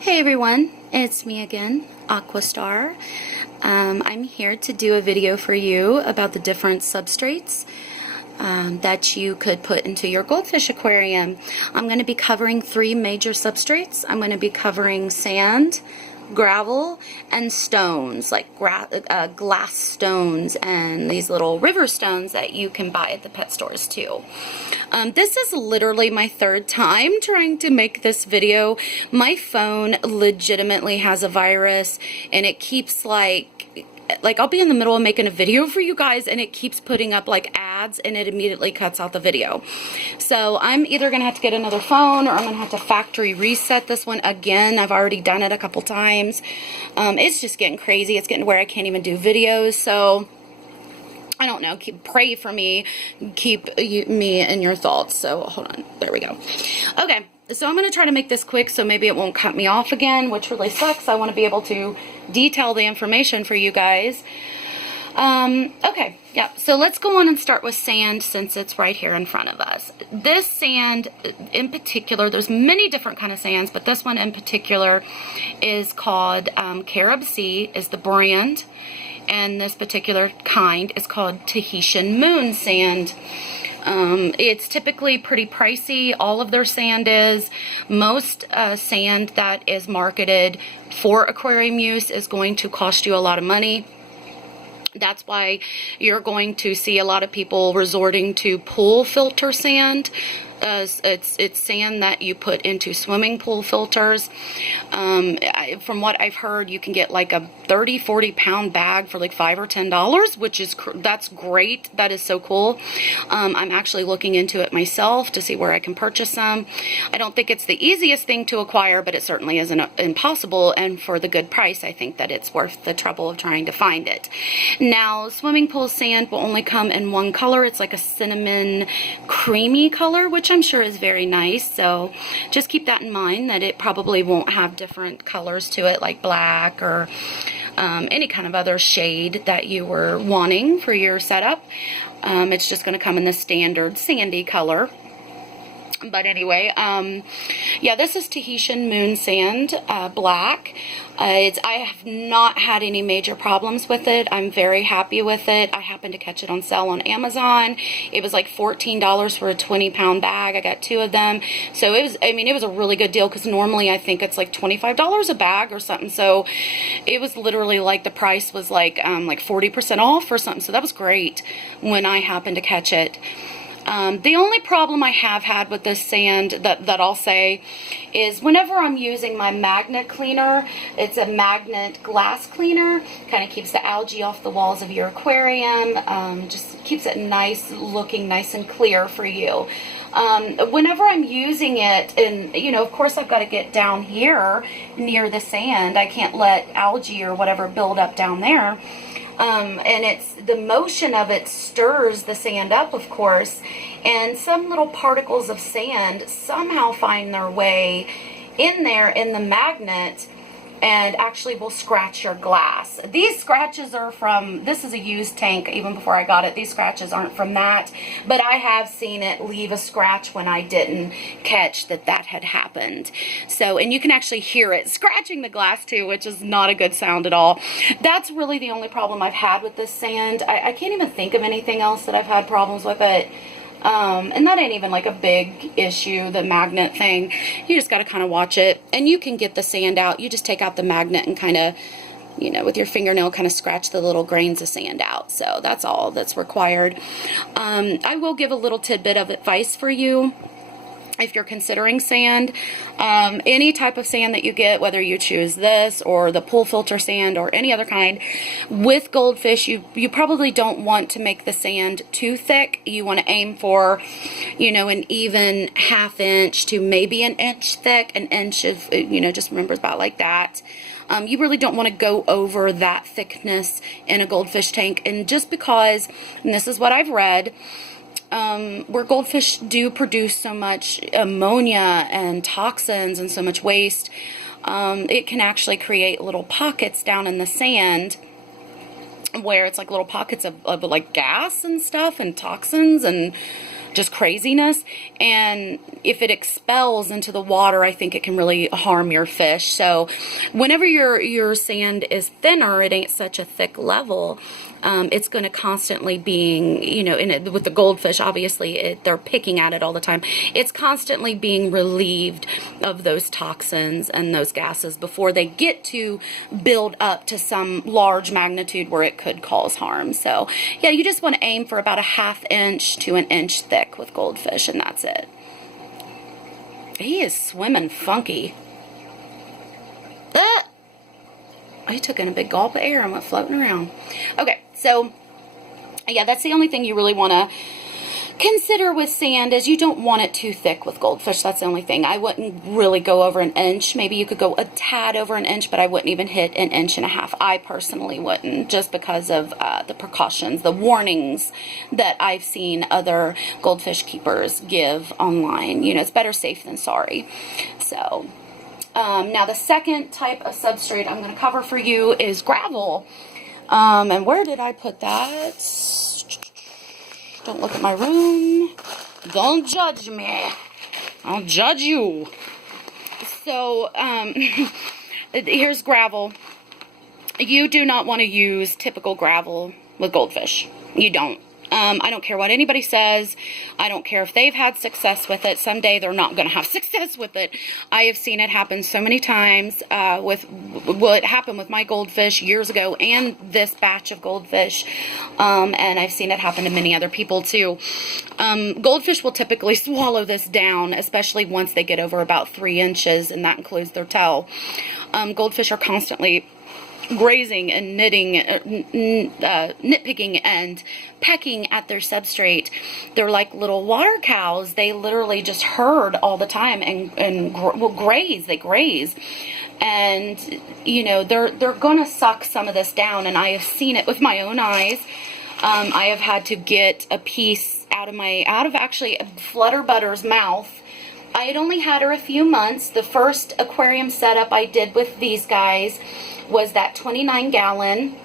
Hey everyone, it's me again, Aquastar. I'm here to do a video for you about the different substrates that you could put into your goldfish aquarium. I'm going to be covering three major substrates. I'm going to be covering sand, gravel, and stones, like glass stones and these little river stones that you can buy at the pet stores too. This is literally my third time trying to make this video. My phone legitimately has a virus and it keeps like I'll be in the middle of making a video for you guys and it keeps putting up like ads and it immediately cuts out the video. So I'm either gonna have to get another phone or I'm gonna have to factory reset this one again. I've already done it a couple times. It's just getting crazy. It's getting to where I can't even do videos. So I don't know, pray for me, keep me in your thoughts. So hold on, there we go. Okay. So I'm going to try to make this quick so maybe it won't cut me off again, which really sucks. I want to be able to detail the information for you guys. Okay, yeah, so let's go on and start with sand since it's right here in front of us. This sand in particular, there's many different kind of sands, but this one in particular is called Carib Sea is the brand, and this particular kind is called Tahitian Moon sand. It's typically pretty pricey. All of their sand is. Most sand that is marketed for aquarium use is going to cost you a lot of money. That's why you're going to see a lot of people resorting to pool filter sand. It's sand that you put into swimming pool filters. From what I've heard, you can get like a 30-40 pound bag for like $5 or $10, which is that's great. That is so cool. I'm actually looking into it myself to see where I can purchase some. I don't think it's the easiest thing to acquire, but it certainly isn't impossible. And for the good price, I think that it's worth the trouble of trying to find it. Now, swimming pool sand will only come in one color. It's like a cinnamon creamy color, which I'm sure is very nice. So just keep that in mind, that it probably won't have different colors to it like black or any kind of other shade that you were wanting for your setup. It's just going to come in the standard sandy color. But anyway, yeah, this is Tahitian Moon sand, black. I have not had any major problems with it. I'm very happy with it. I happened to catch it on sale on Amazon. It was like $14 for a 20-pound bag. I got 2 of them. So it was, I mean, it was a really good deal because normally I think it's like $25 a bag or something. So it was literally like the price was like 40% off or something. So that was great when I happened to catch it. The only problem I have had with this sand that I'll say is whenever I'm using my magnet cleaner, it's a magnet glass cleaner, kind of keeps the algae off the walls of your aquarium, just keeps it nice, looking nice and clear for you. Whenever I'm using it, and you know, of course I've got to get down here near the sand. I can't let algae or whatever build up down there. And it's the motion of it stirs the sand up, of course, and some little particles of sand somehow find their way in there in the magnet and actually will scratch your glass. These scratches are from, this is a used tank even before I got it. These scratches aren't from that, but I have seen it leave a scratch when I didn't catch that had happened. So, and you can actually hear it scratching the glass too, which is not a good sound at all. That's really the only problem I've had with this sand. I can't even think of anything else that I've had problems with it. And that ain't even like a big issue, the magnet thing. You just got to kind of watch it, and you can get the sand out. You just take out the magnet and kind of, you know, with your fingernail kind of scratch the little grains of sand out. So that's all that's required. I will give a little tidbit of advice for you. If you're considering sand, any type of sand that you get, whether you choose this or the pool filter sand or any other kind, with goldfish, you probably don't want to make the sand too thick. You want to aim for, you know, an even ½ inch to maybe an inch thick. An inch of, you know, just remember about like that. You really don't want to go over that thickness in a goldfish tank. And just because, and this is what I've read, where goldfish do produce so much ammonia and toxins and so much waste, it can actually create little pockets down in the sand where it's like little pockets of like gas and stuff and toxins and just craziness. And if it expels into the water, I think it can really harm your fish. So whenever your sand is thinner, it ain't such a thick level, it's going to constantly being, you know, with the goldfish, obviously they're picking at it all the time. It's constantly being relieved of those toxins and those gases before they get to build up to some large magnitude where it could cause harm. So yeah, you just want to aim for about a 1/2 inch to 1 inch thick with goldfish, and that's it. He is swimming funky. He took in a big gulp of air and went floating around. Okay, so yeah, that's the only thing you really want to consider with sand, is you don't want it too thick with goldfish. That's the only thing. I wouldn't really go over 1 inch. Maybe you could go a tad over 1 inch, but I wouldn't even hit 1.5 inches. I personally wouldn't, just because of the precautions, the warnings that I've seen other goldfish keepers give online. You know, it's better safe than sorry. So now the second type of substrate I'm going to cover for you is gravel. And where did I put that? Don't look at my room. Don't judge me. I'll judge you. So here's gravel. You do not want to use typical gravel with goldfish. You don't. I don't care what anybody says. I don't care if they've had success with it. Someday they're not going to have success with it. I have seen it happen so many times it happened with my goldfish years ago and this batch of goldfish. And I've seen it happen to many other people too. Goldfish will typically swallow this down, especially once they get over about 3 inches, and that includes their tail. Goldfish are constantly grazing and nitpicking and pecking at their substrate. They're like little water cows. They literally just herd all the time and graze. They graze, and you know they're gonna suck some of this down. And I have seen it with my own eyes. I have had to get a piece out of actually Flutterbutter's mouth. I had only had her a few months. The first aquarium setup I did with these guys was that 29-gallon,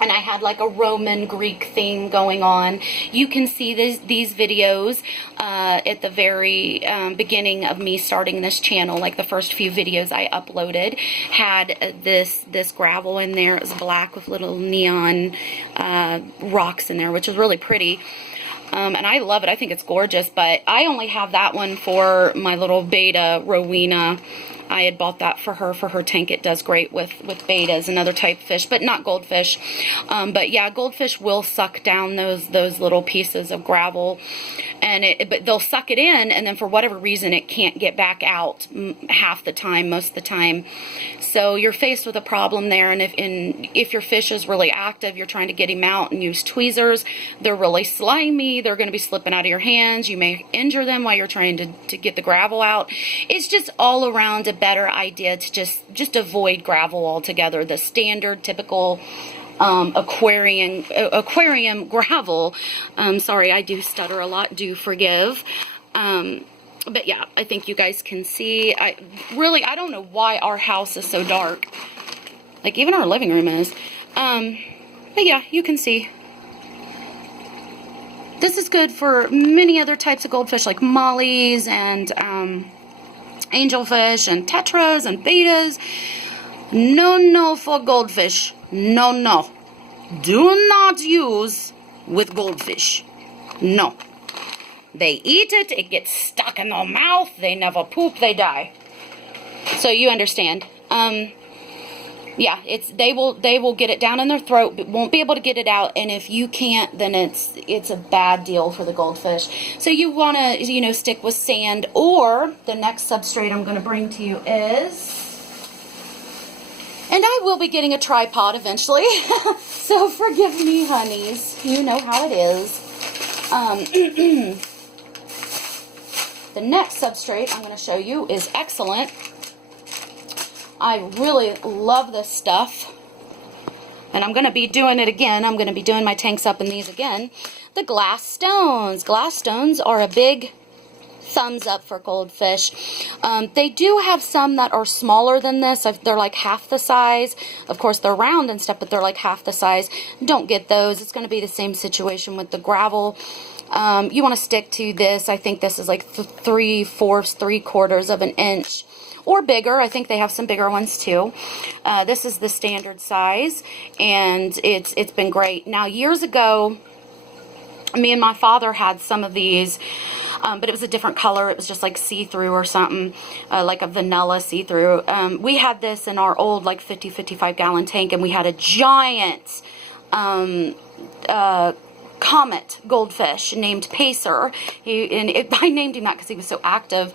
and I had like a Roman Greek theme going on. You can see these videos at the very beginning of me starting this channel. Like the first few videos I uploaded had this gravel in there. It was black with little neon rocks in there, which was really pretty. And I love it. I think it's gorgeous, but I only have that one for my little beta Rowena. I had bought that for her tank. It does great with betas and other type fish, but not goldfish. But yeah, goldfish will suck down those little pieces of gravel, and but they'll suck it in, and then for whatever reason it can't get back out half the time, most of the time. So you're faced with a problem there, and if your fish is really active, you're trying to get him out and use tweezers. They're really slimy. They're going to be slipping out of your hands. You may injure them while you're trying to get the gravel out. It's just all around a better idea to just avoid gravel altogether. The standard, typical aquarium gravel. Sorry, I do stutter a lot. Do forgive. But yeah, I think you guys can see. I don't know why our house is so dark. Like even our living room is. But yeah, you can see. This is good for many other types of goldfish, like mollies and angelfish and tetras and betas. No for goldfish. No. Do not use with goldfish. No. They eat it, it gets stuck in their mouth, they never poop, they die. So you understand. Yeah, they will get it down in their throat, but won't be able to get it out, and if you can't, then it's a bad deal for the goldfish. So you want to, stick with sand, or the next substrate I'm going to bring to you is, and I will be getting a tripod eventually, so forgive me, honeys. You know how it is. The next substrate I'm going to show you is excellent. I really love this stuff, and I'm going to be doing it again. I'm going to be doing my tanks up in these again. The glass stones. Glass stones are a big thumbs up for goldfish. They do have some that are smaller than this. They're like half the size. Of course, they're round and stuff, but they're like half the size. Don't get those. It's going to be the same situation with the gravel. You want to stick to this. I think this is like 3/4, 3/4 of an inch or bigger. I think they have some bigger ones too. This is the standard size, and it's been great. Now, years ago, me and my father had some of these, but it was a different color. It was just like see-through or something, like a vanilla see-through. We had this in our old like 55 gallon tank, and we had a giant comet goldfish named Pacer. I named him that because he was so active.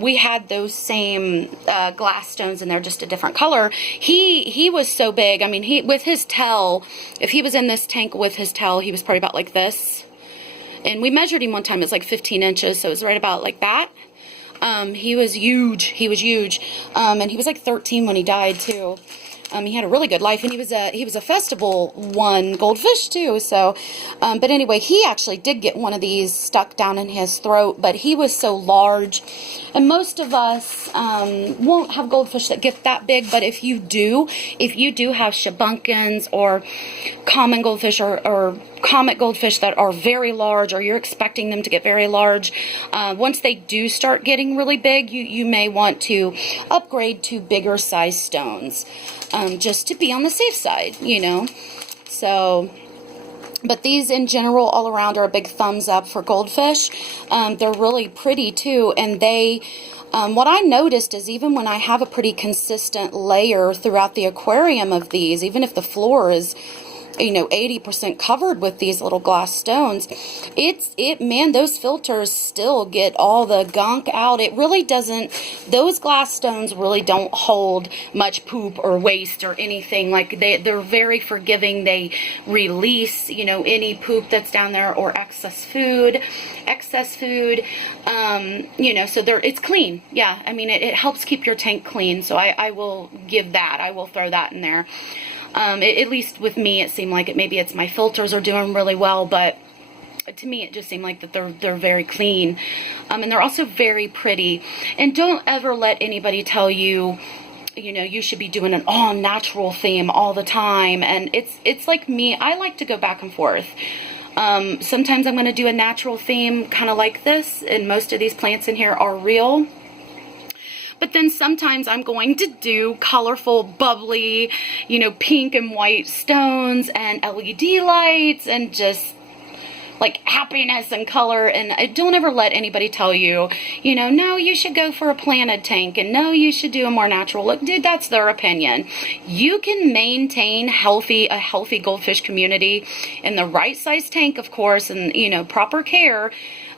We had those same glass stones in there, just a different color. He was so big. I mean, with his tail, if he was in this tank with his tail, he was probably about like this. And we measured him one time. It was like 15 inches, so it was right about like that. He was huge. He was huge. And he was like 13 when he died too. He had a really good life, and he was a festival one goldfish too. So, but anyway, he actually did get one of these stuck down in his throat, but he was so large, and most of us won't have goldfish that get that big. But if you do have shabunkins or common goldfish or comet goldfish that are very large, or you're expecting them to get very large, once they do start getting really big, you may want to upgrade to bigger size stones, just to be on the safe side, you know. So, but these in general all around are a big thumbs up for goldfish. They're really pretty too, and they what I noticed is even when I have a pretty consistent layer throughout the aquarium of these, even if the floor is, you know, 80% covered with these little glass stones, man, those filters still get all the gunk out. It really doesn't, those glass stones really don't hold much poop or waste or anything. Like, they're very forgiving. They release, you know, any poop that's down there or excess food, you know, so it's clean. Yeah, I mean, it helps keep your tank clean, so I will give that. I will throw that in there. At least with me, it seemed like maybe it's my filters are doing really well, but to me, it just seemed like that they're very clean. And they're also very pretty. And don't ever let anybody tell you, you know, you should be doing an all-natural theme all the time. And it's like me. I like to go back and forth. Sometimes I'm going to do a natural theme, kind of like this, and most of these plants in here are real. But then sometimes I'm going to do colorful, bubbly, you know, pink and white stones and LED lights and just like happiness and color. And I don't ever let anybody tell you, you know, no, you should go for a planted tank, and no, you should do a more natural look. Dude, that's their opinion. You can maintain a healthy goldfish community in the right size tank, of course, and, you know, proper care,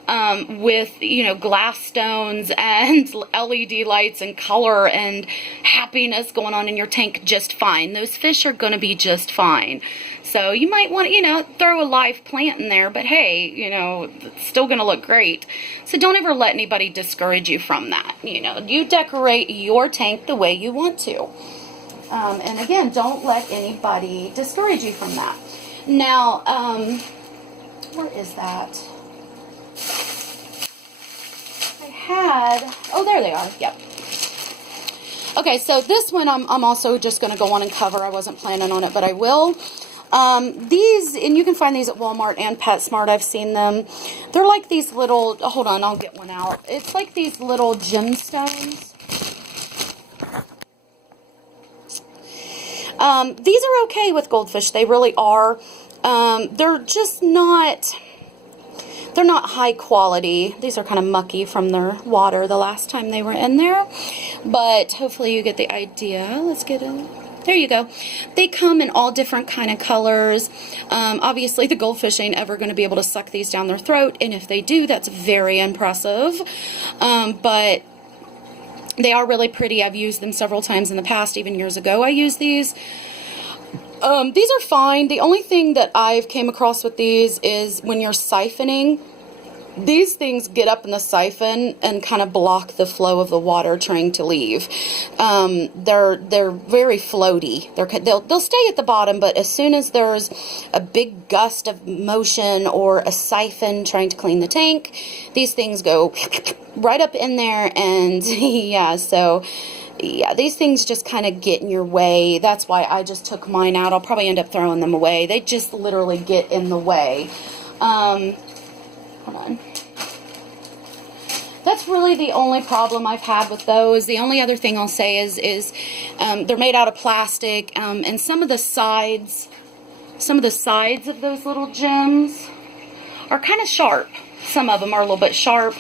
with, you know, glass stones and LED lights and color and happiness going on in your tank just fine. Those fish are going to be just fine. So you might want to, you know, throw a live plant in there, but hey, you know, it's still going to look great. So don't ever let anybody discourage you from that. You know, you decorate your tank the way you want to. And again, don't let anybody discourage you from that. Now, where is that? Oh, there they are. Yep. Okay, so this one I'm also just going to go on and cover. I wasn't planning on it, but I will. These, and you can find these at Walmart and PetSmart. I've seen them. They're like these little, hold on, I'll get one out. It's like these little gemstones. These are okay with goldfish. They really are. They're just not... They're not high quality. These are kind of mucky from their water the last time they were in there. But hopefully you get the idea. Let's get in. There you go. They come in all different kind of colors. Obviously the goldfish ain't ever going to be able to suck these down their throat. And if they do, that's very impressive. But they are really pretty. I've used them several times in the past. Even years ago I used these. These are fine. The only thing that I've came across with these is when you're siphoning, these things get up in the siphon and kind of block the flow of the water trying to leave. They're very floaty. They'll stay at the bottom, but as soon as there's a big gust of motion or a siphon trying to clean the tank, these things go right up in there, and yeah, so... Yeah, these things just kind of get in your way. That's why I just took mine out. I'll probably end up throwing them away. They just literally get in the way. Hold on. That's really the only problem I've had with those. The only other thing I'll say is they're made out of plastic, and some of the sides of those little gems are kind of sharp. Some of them are a little bit sharp,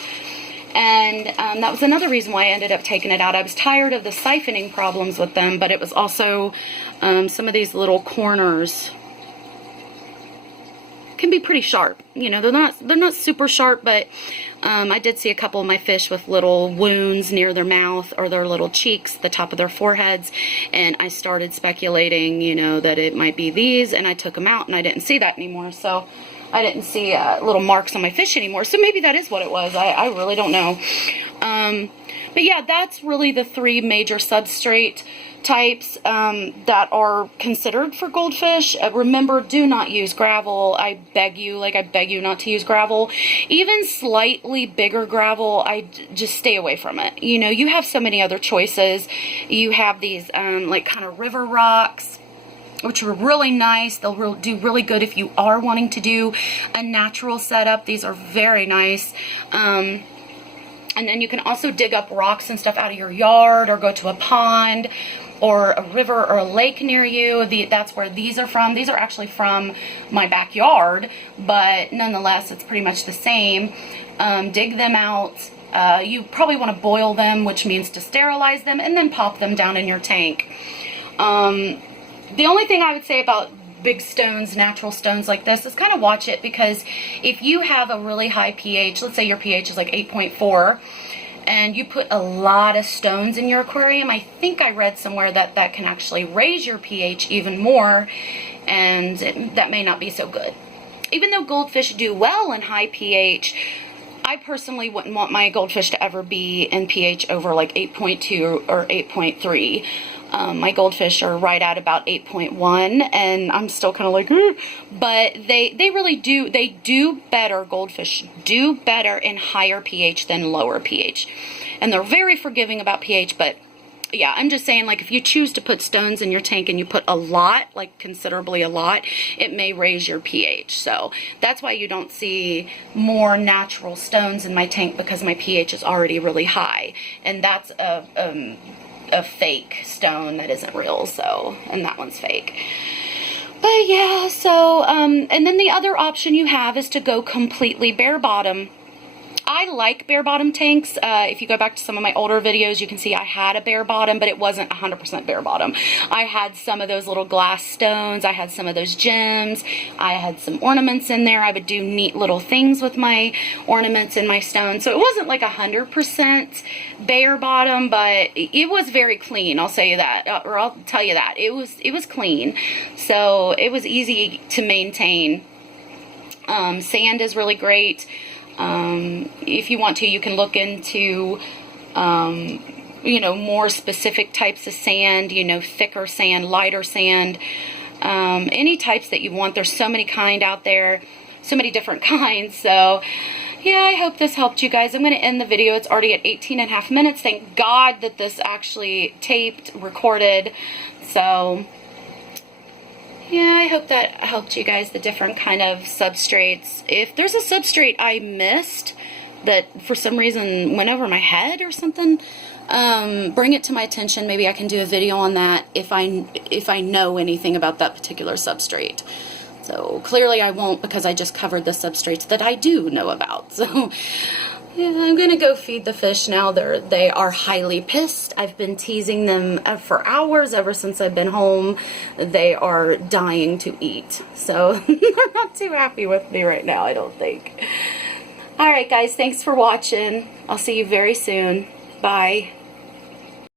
and that was another reason why I ended up taking it out. I was tired of the siphoning problems with them, but it was also some of these little corners can be pretty sharp. You know, they're not super sharp, but I did see a couple of my fish with little wounds near their mouth or their little cheeks, the top of their foreheads, and I started speculating, you know, that it might be these, and I took them out and I didn't see that anymore. So I didn't see little marks on my fish anymore. So maybe that is what it was. I really don't know. But yeah, that's really the three major substrate types that are considered for goldfish. Remember, do not use gravel. I beg you not to use gravel. Even slightly bigger gravel, I just stay away from it. You know, you have so many other choices. You have these like kind of river rocks, which are really nice. They'll do really good if you are wanting to do a natural setup. These are very nice. And then you can also dig up rocks and stuff out of your yard, or go to a pond or a river or a lake near you. That's where these are from. These are actually from my backyard, but nonetheless, it's pretty much the same. Dig them out. You probably want to boil them, which means to sterilize them, and then pop them down in your tank. The only thing I would say about big stones, natural stones like this, is kind of watch it, because if you have a really high pH, let's say your pH is like 8.4, and you put a lot of stones in your aquarium, I think I read somewhere that that can actually raise your pH even more, and that may not be so good. Even though goldfish do well in high pH, I personally wouldn't want my goldfish to ever be in pH over like 8.2 or 8.3. My goldfish are right at about 8.1, and I'm still kind of like, but they really do, they do better, goldfish do better in higher pH than lower pH. And they're very forgiving about pH, but yeah, I'm just saying, like, if you choose to put stones in your tank and you put a lot, like considerably a lot, it may raise your pH. So that's why you don't see more natural stones in my tank, because my pH is already really high. And that's a fake stone that isn't real, so, and that one's fake. But yeah, so, and then the other option you have is to go completely bare bottom. I like bare bottom tanks. If you go back to some of my older videos, you can see I had a bare bottom, but it wasn't 100% bare bottom. I had some of those little glass stones. I had some of those gems. I had some ornaments in there. I would do neat little things with my ornaments and my stones. So it wasn't like 100% bare bottom, but it was very clean. I'll say you that, or I'll tell you that. It was clean. So it was easy to maintain. Sand is really great. If you want to, you can look into, you know, more specific types of sand, you know, thicker sand, lighter sand, any types that you want. There's so many kind out there, so many different kinds. So yeah, I hope this helped you guys. I'm going to end the video. It's already at 18.5 minutes. Thank God that this actually taped, recorded. So yeah, I hope that helped you guys, the different kind of substrates. If there's a substrate I missed that for some reason went over my head or something, bring it to my attention. Maybe I can do a video on that if I know anything about that particular substrate. So clearly I won't, because I just covered the substrates that I do know about. So yeah, I'm gonna go feed the fish now. They are highly pissed. I've been teasing them for hours ever since I've been home. They are dying to eat. So they're not too happy with me right now, I don't think. Alright guys, thanks for watching. I'll see you very soon. Bye.